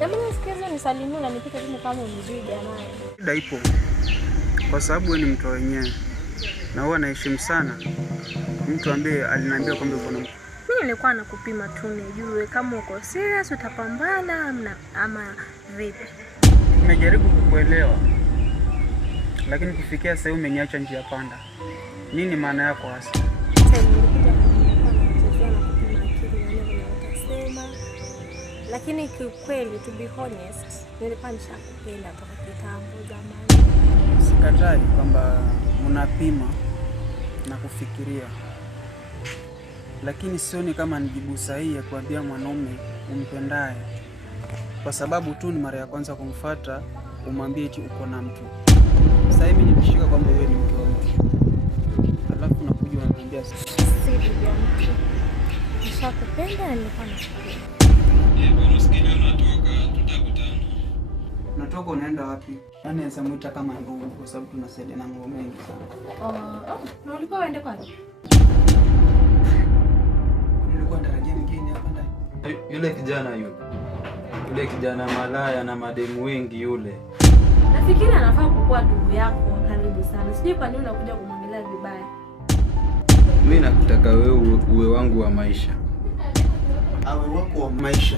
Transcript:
Jamani sikiza nisalimie na nipite tu kama unijui jamani. Shida ipo. Kwa sababu wewe ni mtu wenyewe. Na huwa naheshimu sana mtu ambaye aliniambia kwamba uko na mtu. Mimi nilikuwa nakupima tu nijue kama uko serious utapambana ama vipi. Nimejaribu kukuelewa. Lakini kufikia sasa umeniacha njia panda. Nini maana yako hasa? Lakini kiukweli, to be honest, nilikuwa nishakupenda toka kitambo zamani. Sikatai kwamba unapima na kufikiria. Lakini sioni kama ni jibu sahihi ya kuambia mwanaume umpendaye. Kwa sababu tu ni mara ya kwanza kumfuata, umwambie eti uko na mtu. Sasa hivi nimeshika kwamba wewe ni mke wa mtu. Alafu unakuja unaniambia si bibi ya mtu. Nishakupenda na nilikuwa nakupenda. Bwana usikini unatoka, tutakutana. Unatoka unaenda wapi? Yaani naweza muita kama ndugu kwa sababu tunasaidia na mambo mengi sana. Na ulikuwa uende kwani? Nilikuwa natarajia mgeni hapa ndani. Yule kijana malaya na mademu wengi yule. Nafikiri anafaa kukuwa ndugu yako karibu sana. Sijui kwa nini unakuja kumwangalia vibaya. Mimi nakutaka wewe uwe wangu wa maisha. Awe wako wa maisha.